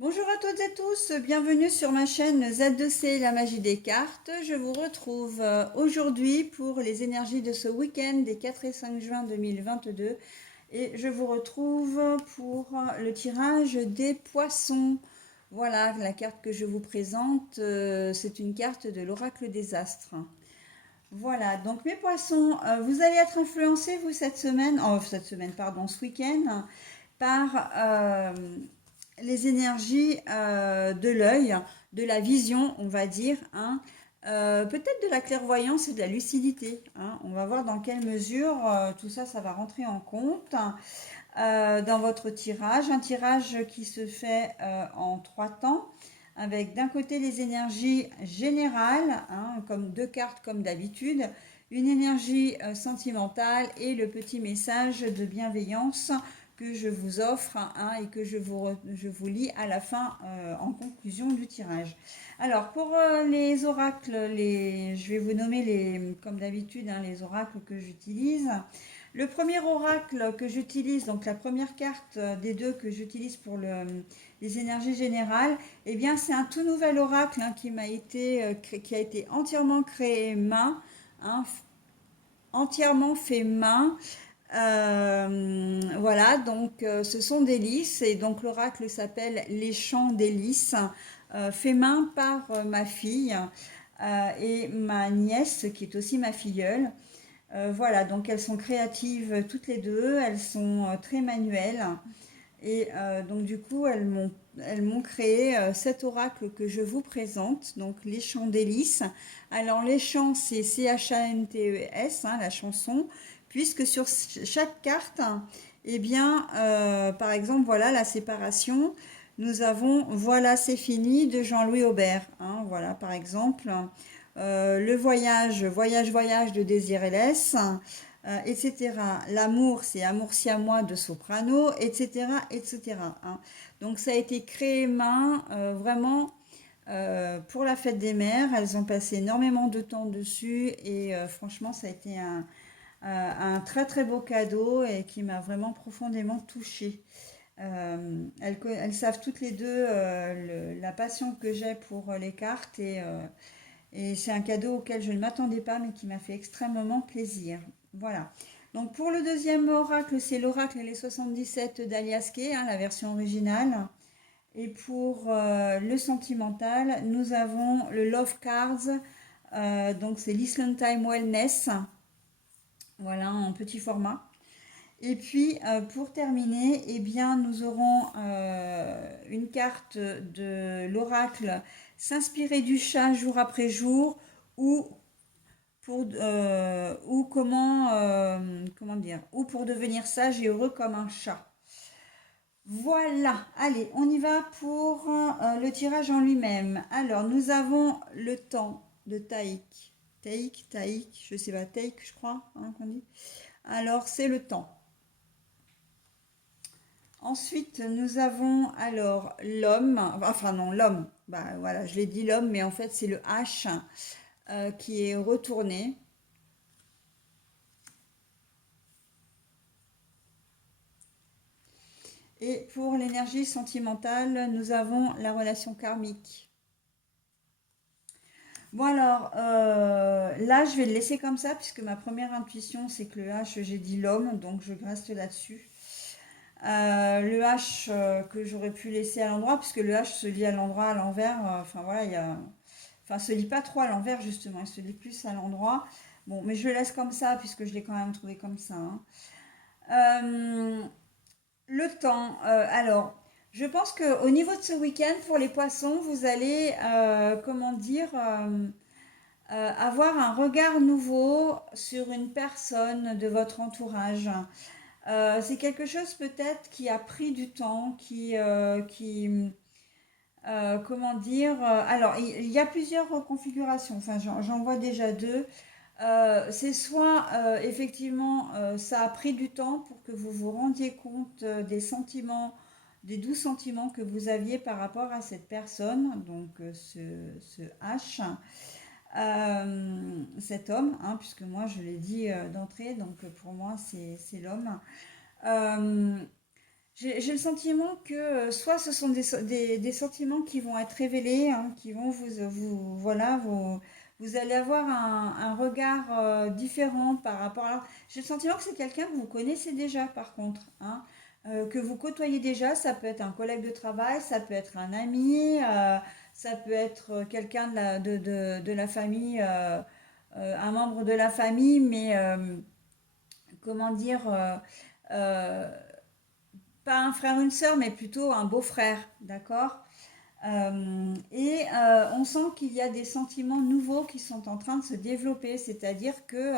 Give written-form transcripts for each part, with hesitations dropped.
Bonjour à toutes et tous, bienvenue sur ma chaîne Z2C La Magie des Cartes. Je vous retrouve aujourd'hui pour les énergies de ce week-end des 4 et 5 juin 2022 et je vous retrouve pour le tirage des poissons. Voilà, la carte que je vous présente, c'est une carte de l'oracle des astres. Voilà, donc mes poissons, vous allez être influencés, vous, ce week-end, par les énergies de l'œil, de la vision, on va dire, hein, peut-être de la clairvoyance et de la lucidité, hein. On va voir dans quelle mesure tout ça, ça va rentrer en compte dans votre tirage. Un tirage qui se fait en 3 temps, avec d'un côté les énergies générales, hein, comme 2 cartes comme d'habitude, une énergie sentimentale et le petit message de bienveillance que je vous offre, hein, et que je vous lis à la fin en conclusion du tirage. Alors pour les oracles, je vais vous nommer comme d'habitude, hein, les oracles que j'utilise. Le premier oracle que j'utilise, donc la première carte des deux que j'utilise pour les énergies générales, eh bien c'est un tout nouvel oracle, hein, qui a été entièrement créé main, hein, entièrement fait main. Voilà, donc ce sont des lys et donc l'oracle s'appelle Les Chants des Lys, fait main par ma fille et ma nièce qui est aussi ma filleule. Voilà, donc elles sont créatives toutes les deux, elles sont très manuelles et donc du coup elles m'ont créé cet oracle que je vous présente, donc les chants d'Hélice. Alors les chants c'est CHANTES, hein, la chanson, puisque sur chaque carte, eh bien par exemple voilà la séparation, nous avons Voilà c'est fini de Jean-Louis Aubert, hein, voilà par exemple. Le voyage de Désir Less, etc. L'amour, c'est Amour siamois de Soprano, etc., etc., hein. Donc ça a été créé main, vraiment pour la fête des mères. Elles ont passé énormément de temps dessus et franchement, ça a été un très très beau cadeau et qui m'a vraiment profondément touchée. Elles savent toutes les deux la passion que j'ai pour les cartes et c'est un cadeau auquel je ne m'attendais pas, mais qui m'a fait extrêmement plaisir. Voilà. Donc pour le deuxième oracle, c'est l'oracle Les 77 d'Alias Kay, hein, la version originale. Et pour le sentimental, nous avons le Love Cards, donc c'est l'Island Time Wellness, voilà, en petit format. Et puis pour terminer, eh bien, nous aurons une carte de l'oracle S'inspirer du chat jour après jour ou ou comment dire, ou pour devenir sage et heureux comme un chat. Voilà, allez, on y va pour le tirage en lui-même. Alors, nous avons le temps de Taïk. Taïk, je sais pas, Taïk, je crois, hein, qu'on dit. Alors, c'est le temps. Ensuite, nous avons alors l'homme, enfin non, l'homme, bah voilà, je l'ai dit l'homme, mais en fait c'est le H qui est retourné. Et pour l'énergie sentimentale, nous avons la relation karmique. Bon alors, là je vais le laisser comme ça, puisque ma première intuition c'est que le H, j'ai dit l'homme, donc je reste là-dessus. Le H que j'aurais pu laisser à l'endroit, puisque le H se lit à l'endroit, à l'envers, enfin voilà, enfin se lit pas trop à l'envers justement, il se lit plus à l'endroit. Bon, mais je le laisse comme ça, puisque je l'ai quand même trouvé comme ça, hein. Euh, Le temps. Alors, je pense qu'au niveau de ce week-end, pour les poissons, vous allez, comment dire, avoir un regard nouveau sur une personne de votre entourage. C'est quelque chose peut-être qui a pris du temps, comment dire, alors il y a plusieurs configurations, enfin j'en vois déjà deux. C'est soit effectivement ça a pris du temps pour que vous vous rendiez compte des sentiments, des doux sentiments que vous aviez par rapport à cette personne, donc ce H, cet homme, hein, puisque moi je l'ai dit d'entrée, donc pour moi c'est l'homme. Euh, J'ai le sentiment que soit ce sont des sentiments qui vont être révélés, hein, qui vont voilà, vous allez avoir un regard différent par rapport à... J'ai le sentiment que c'est quelqu'un que vous connaissez déjà, par contre, hein, que vous côtoyez déjà. Ça peut être un collègue de travail, ça peut être un ami, ça peut être quelqu'un de la famille, un membre de la famille, mais comment dire... euh, pas un frère, une sœur, mais plutôt un beau-frère, d'accord. On sent qu'il y a des sentiments nouveaux qui sont en train de se développer, c'est-à-dire que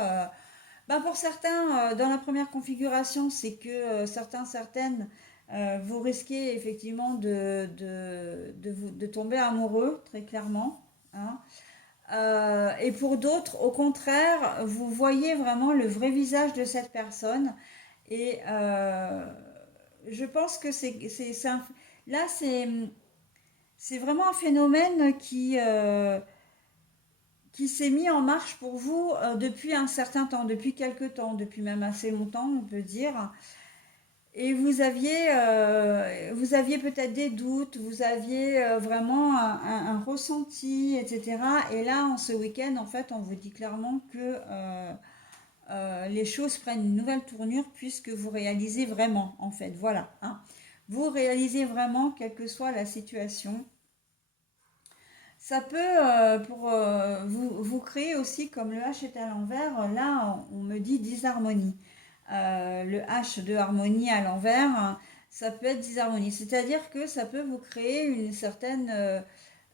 ben pour certains, dans la première configuration, c'est que certaines, vous risquez effectivement de tomber amoureux, très clairement, hein. Et pour d'autres, au contraire, vous voyez vraiment le vrai visage de cette personne. Et je pense que là, c'est vraiment un phénomène qui s'est mis en marche pour vous depuis un certain temps, depuis quelque temps, depuis même assez longtemps, on peut dire. Et vous aviez peut-être des doutes, vous aviez vraiment un ressenti, etc. Et là, en ce week-end, en fait, on vous dit clairement que les choses prennent une nouvelle tournure puisque vous réalisez vraiment, en fait, voilà, hein. Vous réalisez vraiment, quelle que soit la situation. Ça peut, vous créer aussi, comme le H est à l'envers, là, on me dit disharmonie. Le H de harmonie à l'envers, hein, ça peut être disharmonie. C'est-à-dire que ça peut vous créer une certaine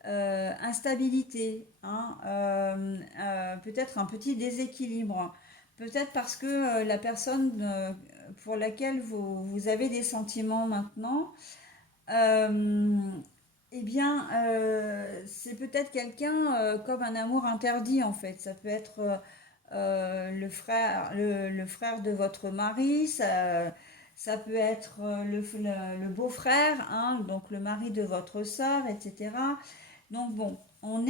instabilité, hein, peut-être un petit déséquilibre. Peut-être parce que la personne pour laquelle vous avez des sentiments maintenant, euh, eh bien, c'est peut-être quelqu'un comme un amour interdit en fait. Ça peut être le frère de votre mari, ça peut être le beau-frère, hein, donc le mari de votre sœur, etc. Donc bon, on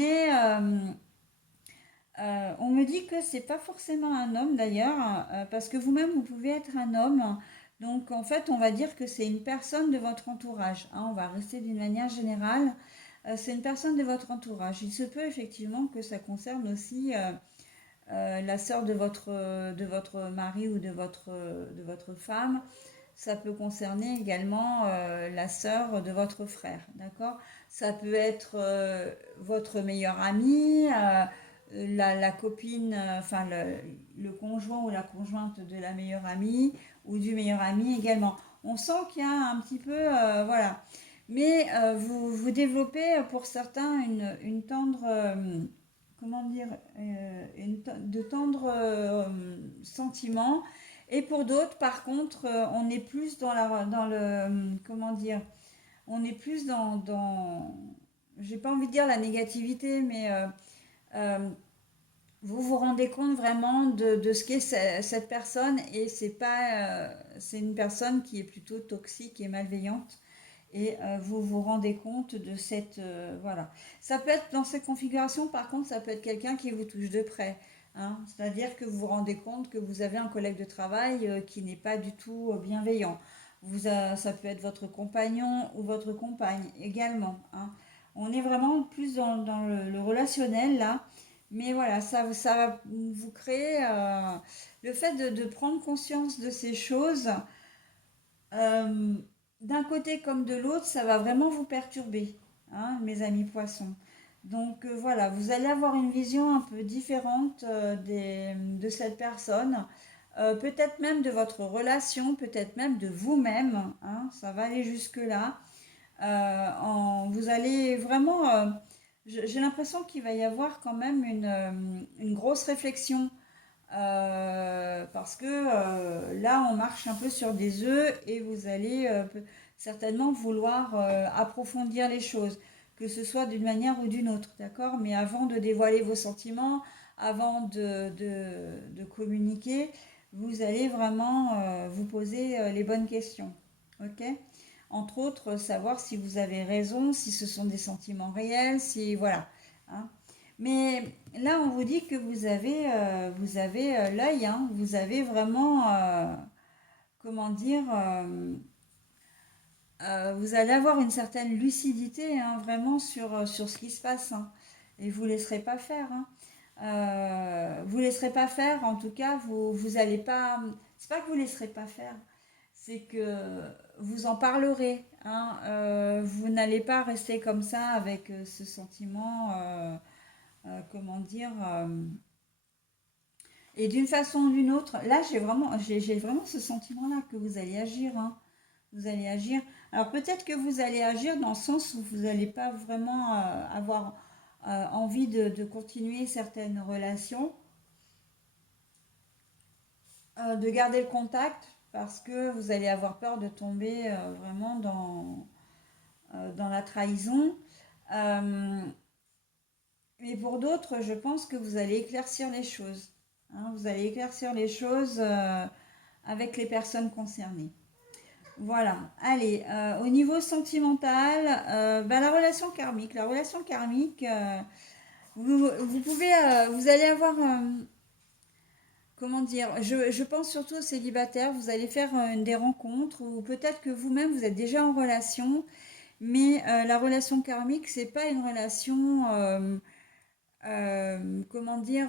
me dit que c'est pas forcément un homme d'ailleurs, parce que vous-même vous pouvez être un homme. Donc en fait, on va dire que c'est une personne de votre entourage, hein. On va rester d'une manière générale. C'est une personne de votre entourage. Il se peut effectivement que ça concerne aussi la sœur de votre mari ou de votre femme. Ça peut concerner également la sœur de votre frère, d'accord? Ça peut être votre meilleur ami, la copine, enfin le conjoint ou la conjointe de la meilleure amie ou du meilleur ami également. On sent qu'il y a un petit peu, voilà. Mais vous développez pour certains une tendre, comment dire, de tendres sentiments. Et pour d'autres, par contre, on est plus dans le, comment dire, on est plus j'ai pas envie de dire la négativité, mais euh, vous vous rendez compte vraiment de ce qu'est cette personne et c'est une personne qui est plutôt toxique et malveillante et vous vous rendez compte de cette voilà. Ça peut être dans cette configuration, par contre, ça peut être quelqu'un qui vous touche de près, hein. C'est-à-dire que vous vous rendez compte que vous avez un collègue de travail qui n'est pas du tout bienveillant. Ça peut être votre compagnon ou votre compagne également, hein. On est vraiment plus dans le relationnel là. Mais voilà, ça va vous créer le fait de prendre conscience de ces choses. euh, D'un côté comme de l'autre, ça va vraiment vous perturber, hein, mes amis poissons. Donc voilà, vous allez avoir une vision un peu différente de cette personne, peut-être même de votre relation, peut-être même de vous-même, hein, ça va aller jusque-là. Vous allez vraiment, j'ai l'impression qu'il va y avoir quand même une grosse réflexion parce que là, on marche un peu sur des œufs et vous allez certainement vouloir approfondir les choses, que ce soit d'une manière ou d'une autre, d'accord? Mais avant de dévoiler vos sentiments, avant de communiquer, vous allez vraiment vous poser les bonnes questions, ok? Entre autres, savoir si vous avez raison, si ce sont des sentiments réels, si voilà, hein. Mais là, on vous dit que vous avez l'œil, hein, vous avez vraiment, comment dire, vous allez avoir une certaine lucidité, hein, vraiment sur ce qui se passe, hein, et vous laisserez pas faire, hein. Vous laisserez pas faire, en tout cas, vous allez pas. C'est pas que vous laisserez pas faire, c'est que vous en parlerez, hein. Vous n'allez pas rester comme ça avec ce sentiment, comment dire, et d'une façon ou d'une autre. Là, j'ai vraiment ce sentiment-là que vous allez agir, hein. Vous allez agir. Alors peut-être que vous allez agir dans le sens où vous n'allez pas vraiment avoir envie de continuer certaines relations, de garder le contact, parce que vous allez avoir peur de tomber vraiment dans la trahison. Euh, mais pour d'autres, je pense que vous allez éclaircir les choses, hein. Vous allez éclaircir les choses avec les personnes concernées. Voilà, allez, au niveau sentimental, bah, la relation karmique, vous pouvez, vous allez avoir, comment dire, je pense surtout aux célibataires, vous allez faire des rencontres, ou peut-être que vous-même vous êtes déjà en relation, mais la relation karmique, c'est pas une relation, comment dire,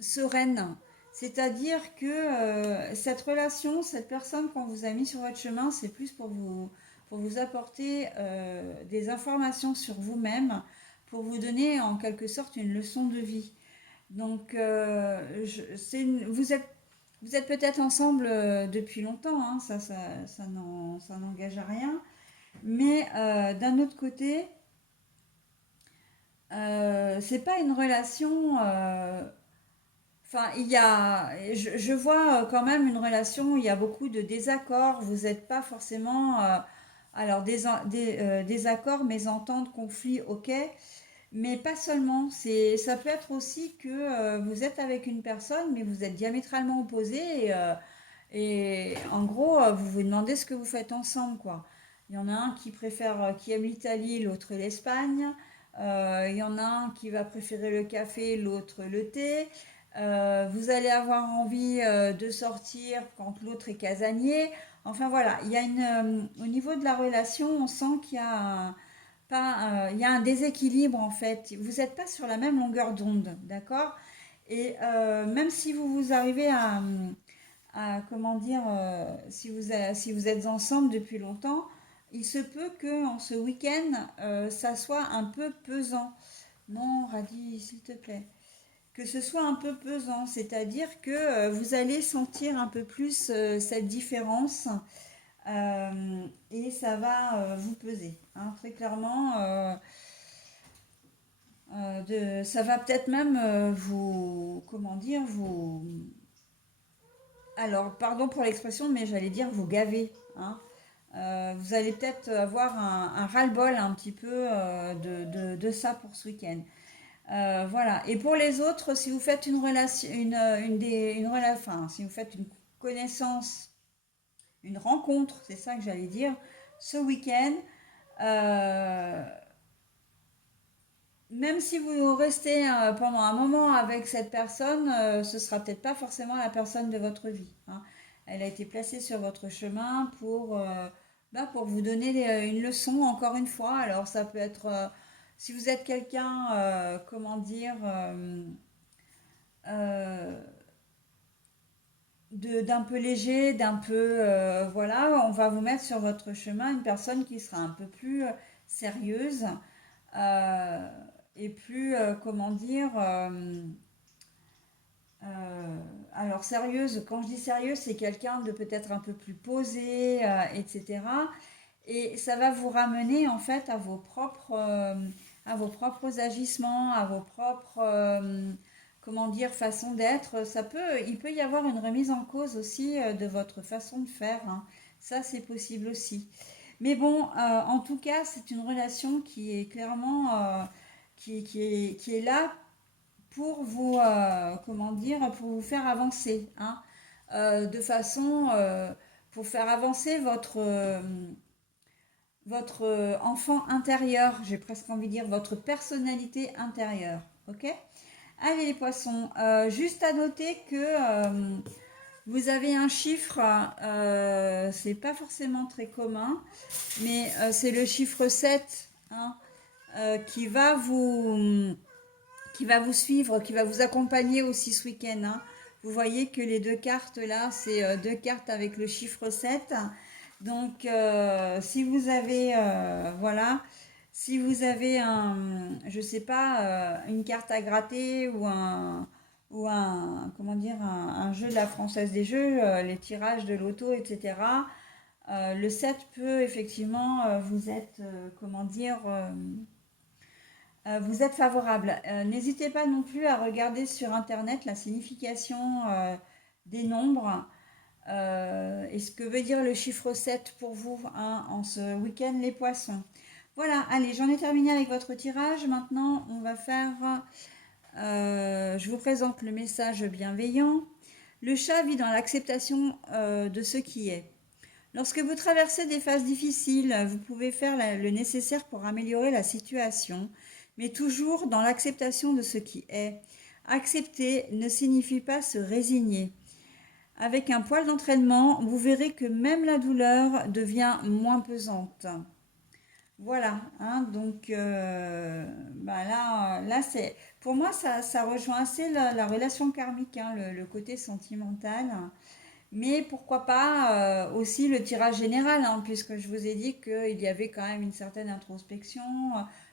sereine. C'est-à-dire que cette relation, cette personne qu'on vous a mis sur votre chemin, c'est plus pour vous apporter des informations sur vous-même, pour vous donner en quelque sorte une leçon de vie. Donc, vous êtes peut-être ensemble depuis longtemps, hein, ça n'engage à rien. Mais d'un autre côté, c'est pas une relation. Enfin, je vois quand même une relation où il y a beaucoup de désaccords. Vous n'êtes pas forcément, alors désaccords, mésententes, conflits, ok, mais pas seulement. Ça peut être aussi que vous êtes avec une personne, mais vous êtes diamétralement opposés et en gros, vous vous demandez ce que vous faites ensemble, quoi. Il y en a un qui préfère, qui aime l'Italie, l'autre l'Espagne. Il y en a un qui va préférer le café, l'autre le thé. Vous allez avoir envie de sortir quand l'autre est casanier. Enfin voilà, au niveau de la relation, on sent qu'il y a il y a un déséquilibre en fait. Vous n'êtes pas sur la même longueur d'onde, d'accord? Et même si vous arrivez comment dire, si vous êtes ensemble depuis longtemps, il se peut que en ce week-end, ça soit un peu pesant. Non, Radis, s'il te plaît. Que ce soit un peu pesant, c'est-à-dire que vous allez sentir un peu plus cette différence et ça va vous peser, hein, très clairement. Ça va peut-être même comment dire, alors pardon pour l'expression, mais j'allais dire vous gaver, hein. Vous allez peut-être avoir un ras-le-bol un petit peu de ça pour ce week-end. Voilà. Et pour les autres, si vous faites une relation, enfin, si vous faites une connaissance, une rencontre, c'est ça que j'allais dire, ce week-end, euh, même si vous restez pendant un moment avec cette personne, ce sera peut-être pas forcément la personne de votre vie, hein. Elle a été placée sur votre chemin pour vous donner une leçon, encore une fois. Alors ça peut être, si vous êtes quelqu'un, comment dire, euh, d'un peu léger, d'un peu, voilà, on va vous mettre sur votre chemin une personne qui sera un peu plus sérieuse euh, et plus, comment dire, euh, alors sérieuse, quand je dis sérieuse, c'est quelqu'un de peut-être un peu plus posé, etc. Et ça va vous ramener en fait à vos propres agissements, à vos propres, comment dire, façons d'être. Il peut y avoir une remise en cause aussi de votre façon de faire, hein. Ça, c'est possible aussi. Mais bon, en tout cas, c'est une relation qui est clairement, qui est là pour vous, comment dire, pour vous faire avancer, hein, de façon, pour faire avancer votre enfant intérieur, j'ai presque envie de dire votre personnalité intérieure, ok? Allez les poissons, juste à noter que Vous avez un chiffre, c'est pas forcément très commun, mais c'est le chiffre 7, hein, qui qui va vous suivre, qui va vous accompagner aussi ce week-end, hein. Vous voyez que les deux cartes là, c'est deux cartes avec le chiffre 7. Donc, si vous avez, voilà, si vous avez je sais pas, une carte à gratter ou comment dire, un jeu de la Française des Jeux, les tirages de loto, etc. Le 7 peut effectivement vous être, comment dire, vous êtes favorable. N'hésitez pas non plus à regarder sur Internet la signification des nombres et ce que veut dire le chiffre 7 pour vous, hein, en ce week-end les poissons. Voilà, allez, j'en ai terminé avec votre tirage. Maintenant, on va faire... je vous présente le message bienveillant. Le chat vit dans l'acceptation de ce qui est. Lorsque vous traversez des phases difficiles, vous pouvez faire le nécessaire pour améliorer la situation, mais toujours dans l'acceptation de ce qui est. Accepter ne signifie pas se résigner. Avec un poil d'entraînement, vous verrez que même la douleur devient moins pesante. Voilà, hein, donc bah là c'est pour moi ça rejoint assez la relation karmique, hein, le côté sentimental. Mais pourquoi pas aussi le tirage général, hein, puisque je vous ai dit qu'il y avait quand même une certaine introspection,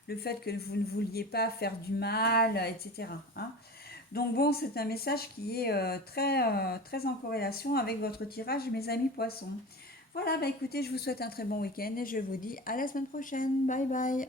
le fait que vous ne vouliez pas faire du mal, etc., hein. Donc bon, c'est un message qui est très en corrélation avec votre tirage, mes amis poissons. Voilà, bah écoutez, je vous souhaite un très bon week-end et je vous dis à la semaine prochaine. Bye bye.